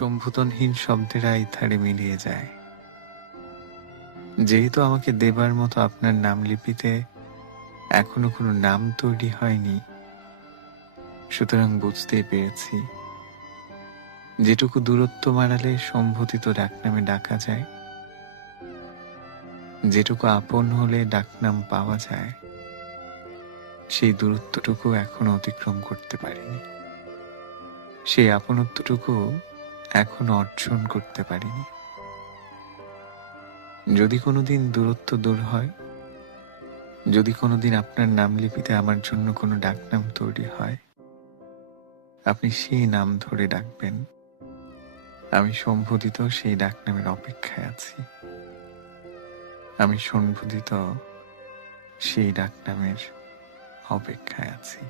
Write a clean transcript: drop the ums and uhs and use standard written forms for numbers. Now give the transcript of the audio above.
সম্বোধনহীন শব্দেরা ইথারে মিলিয়ে যায়। যেহেতু আমাকে দেবার মতো আপনার নামলিপিতে এখনো কোনো নাম তৈরি হয়নি, সুতরাং বুঝতেই পেরেছি যেটুকু দূরত্ব মারালে সম্বোধিত ডাকনামে ডাকা যায়, যেটুকু আপন হলে ডাকনাম পাওয়া যায়, সেই দূরত্বটুকু এখনো অতিক্রম করতে পারিনি। সেই আপনত্বটুকু এখনো অর্জন করতে পারিনি। যদি কোনোদিন দূরত্ব দূর হয়, যদি কোনোদিন আপনার নামলিপিতে আমার জন্য কোনো ডাকনাম তৈরি হয়, আপনি সেই নাম ধরে ডাকবেন। আমি সম্বোধিত সেই ডাকনামের অপেক্ষায় আছি। আমি সম্বোধিত সেই ডাকনামের অপেক্ষায় আছি।